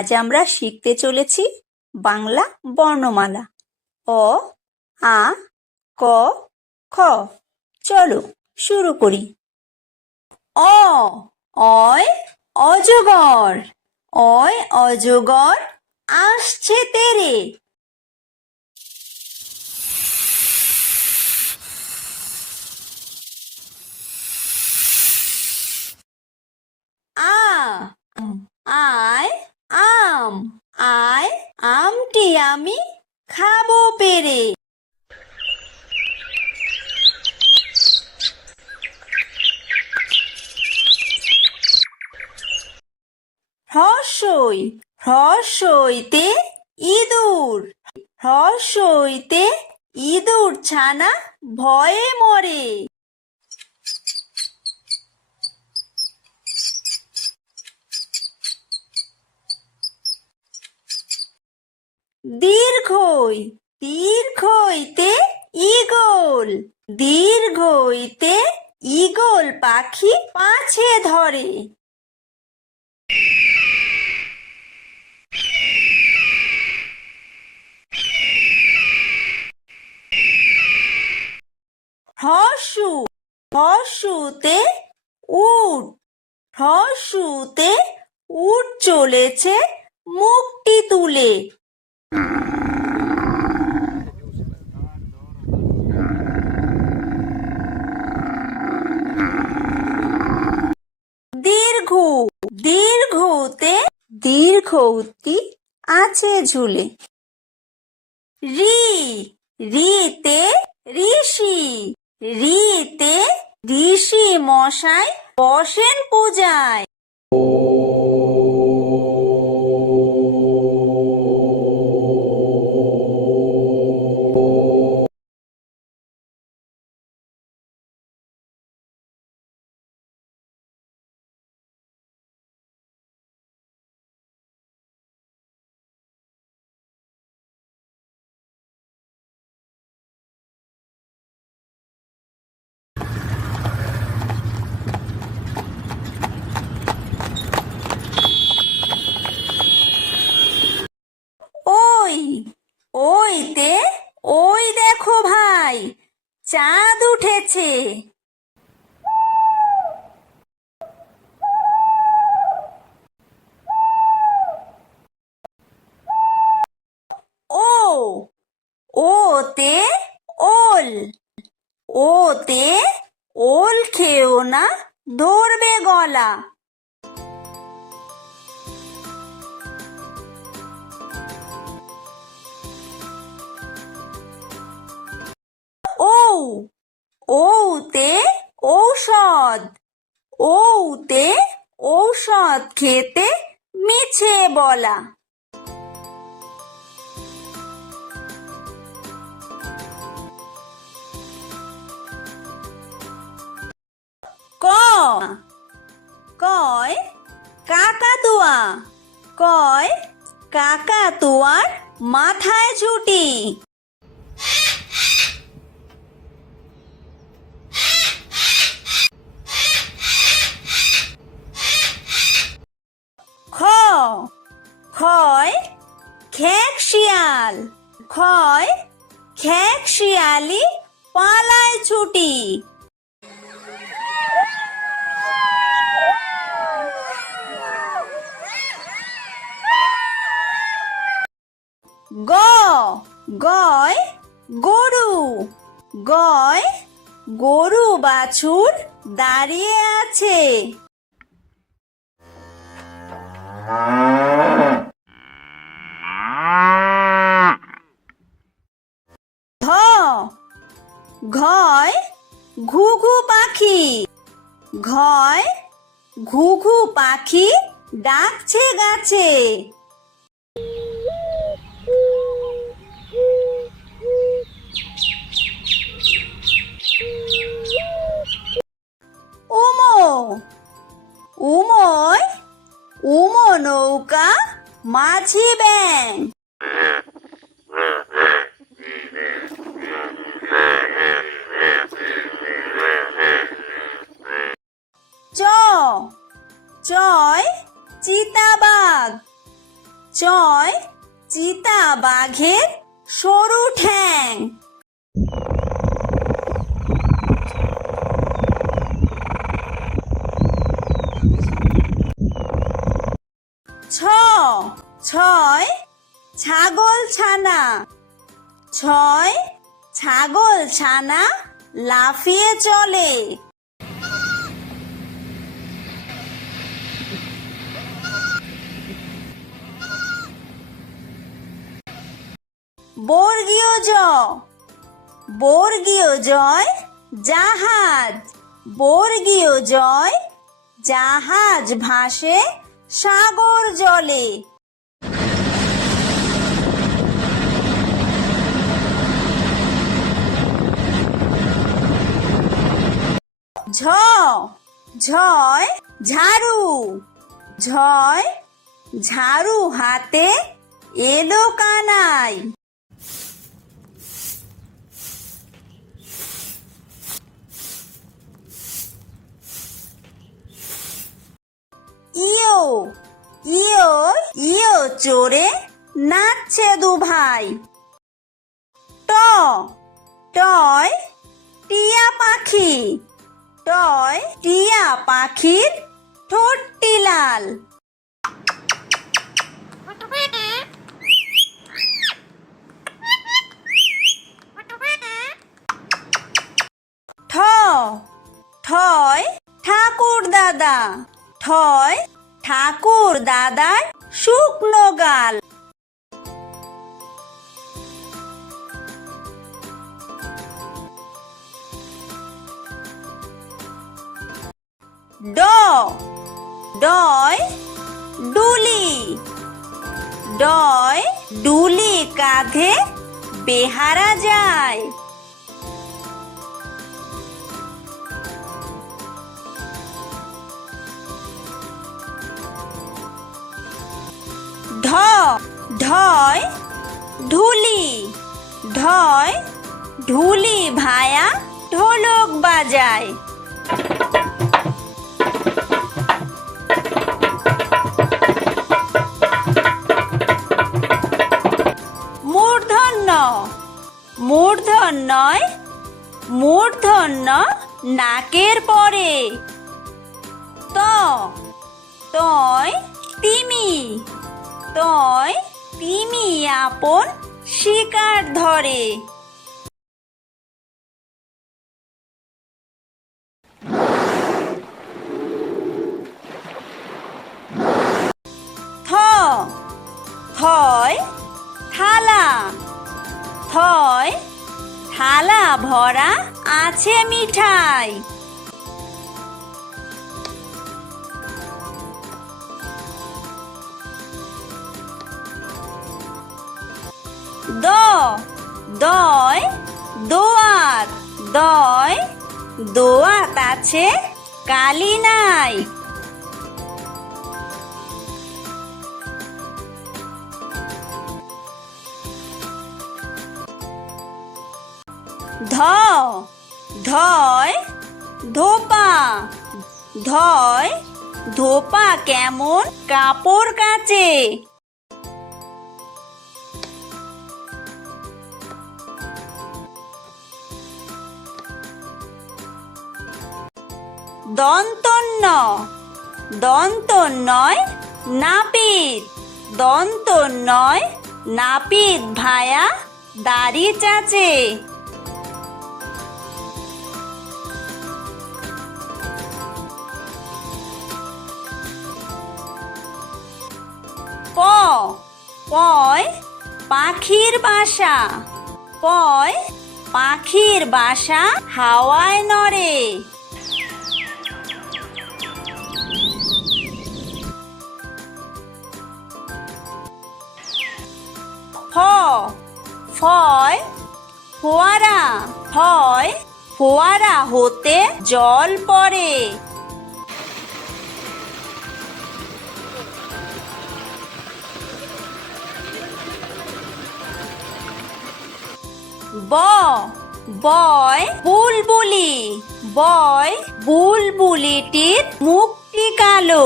আজ আমরা শিখতে চলেছি বাংলা বর্ণমালা অ, আ, ক, খ। চলো শুরু করি। অ, অয় অজগর, অয় অজগর আসছে তেরে। আ, আয় আম, আয় আমটি আমি খাবো পেরে। হ্রস্বই, হ্রস্বইতে ইঁদুর, হ্রস্বইতে ইঁদুর ছানা ভয়ে মরে। দীর্ঘই, দীর্ঘইতে ঈগল, দীর্ঘইতে ঈগল পাখি পাছে ধরে। হ্রস্ব, হ্রস্বতে উট, হ্রস্বতে উট চলেছে মুখটি তুলে। দীর্ঘ, দীর্ঘতে দীর্ঘউতি আছে ঝুলে। রি, রিতে ঋষি, রিতে ঋষি মশাই বসেন পূজায়। ওই, ওইতে ওই দেখো ভাই চাঁদ উঠেছে। ও, ওতে ওল, ওতে ওল খেও না ধরবে গলা। ও, ওতে ঔষধ, ওতে ঔষধ খেতে মিছে বলা। ক, কয় কাকাতুয়া, কয় কাকাতুয়ার মাথায় ঝুঁটি। খ, খয় খেক শিয়াল, খয় খেক শিয়ালি পালায় ছুটি। গ, গয় গরু, গয় গরু বাছুর দাঁড়িয়ে আছে। ঘ, ঘয় ঘুঘু পাখি, ঘয় ঘুঘু পাখি ডাকছে গাছে। উমো, উময় উমো নৌকা মাঝি ব্যাং। চ, চয় চিতাবাঘ, চয় চিতা বাঘের সরু ঠ্যাং। ছয় ছাগল ছানা। ছয় ছাগল ছানা লাফিয়ে চলে। বর্গীয় জ। বর্গীয় জয় জাহাজ। বর্গীয় জয় জাহাজ ভাসে সাগর জলে। ঝ। ঝয় ঝাড়ু। ঝয় ঝাড়ু হাতে এলো কানাই। ইয়ো। ইয়ো ইয়ো চড়ে নাচছে দুভাই। ট। টয় টিয়া পাখি। টয় টিয়া পাখির ঠোঁটটি লাল। ঠ। ঠয় ঠাকুর দাদা। ঠয় ঠাকুর দাদার শুকনো গাল। ড। ডয় ডুলি। ডয় ডুলি কাঁধে বেহারা যায়। ঢ। ঢয় ঢুলি। ঢয় ঢুলি ভায়া ঢোলক বাজায়। মূর্ধন্য। মূর্ধন্যয় মূর্ধন্য নাকের পরে। ত। তয় তিমি। তয় তিমি আপন শিকার ধরে। থ। থয় থালা। থয় থালা ভরা আছে মিঠাই। দ। দয় দোয়াত। দয় দোয়াত আছে কালি নাই। ধ। ধয় ধোপা। ধয় ধোপা কেমন কাপড় কাচে। দন্তন্য। দন্তন্যয় নাপিত। দন্তন্যয় নাপিত ভায়া দাড়ি চাচে। প। পয় পাখির বাসা। পয় পাখির বাসা হাওয়ায় নড়ে। ফ। ফয় ফোয়ারা। ফয় ফোয়ারা হতে জল পড়ে। ব। বয় বুলবুলি। বয় বুলবুলিটির মুখটি কালো।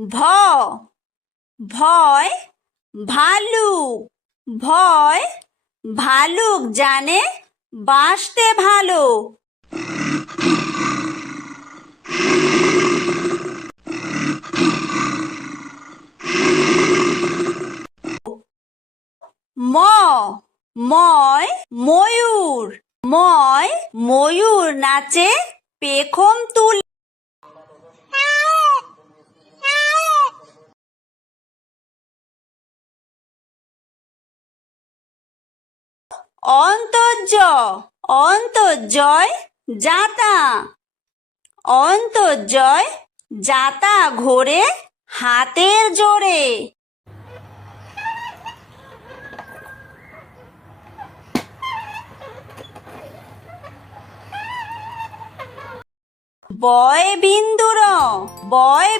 ভ ভয় ভালুক ভয় ভালুক জানে বাঁচতে ভালো। ম ময় ময়ূর ময় ময়ূর নাচে পেখম তুলে। অন্তর্য অন্তর্জয় যাতা অন্তর্জয় যাতা ঘোরে হাতের জোরে। বয়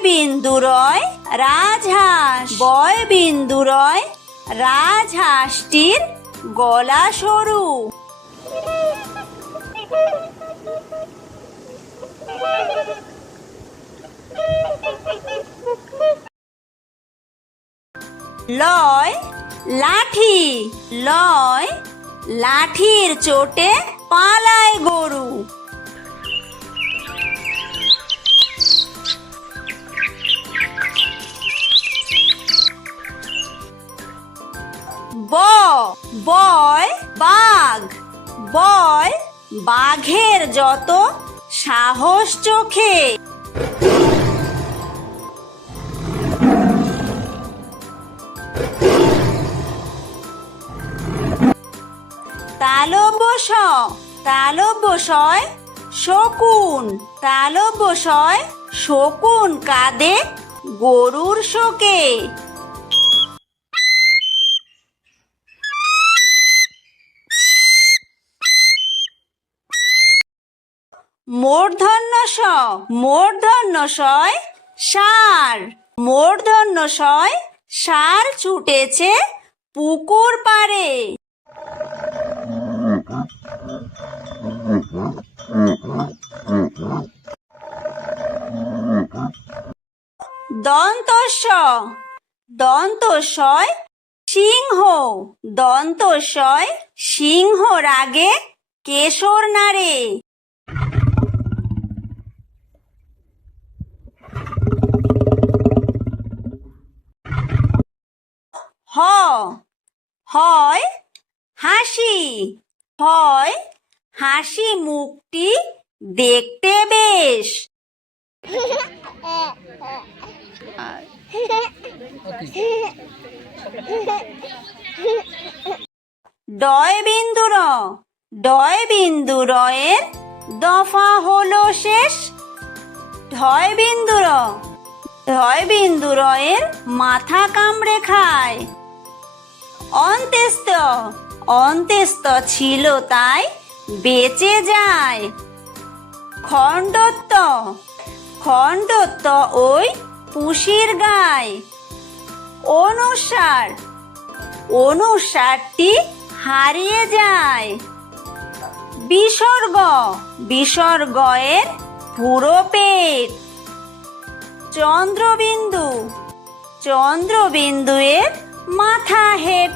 বিন্দুরয় রাজহাঁস বয় বিন্দুরয় রাজহাঁসটির গলা সরু। লয় লাঠি লয় লাঠির চোটে পালায় গরু। বয় বাঘ বয় বাঘের যত সাহস চোখে। তালব্যশয় শকুন তালব্যশয় শকুন কাঁদে গরুর শোকে। মূর্ধন্যশয় ষাঁড় ছুটেছে পুকুর পাড়ে। দন্তস্বয় সিংহ রাগে কেশর নাড়ে। হয় হাসি মুখটি দেখতে বেশ। ডয় বিন্দুরয়ের দফা হলো শেষ। ঢয় বিন্দুরয়ের মাথা কামড়ে খায়। অন্ত্যেস্ত ছিল তাই বেঁচে যায়। খণ্ডত্ব ওই পুষির গায়। অনুসারটি হারিয়ে যায়। বিসর্গয়ের পুরো পেট। চন্দ্রবিন্দুয়ের মাথা হেঁট।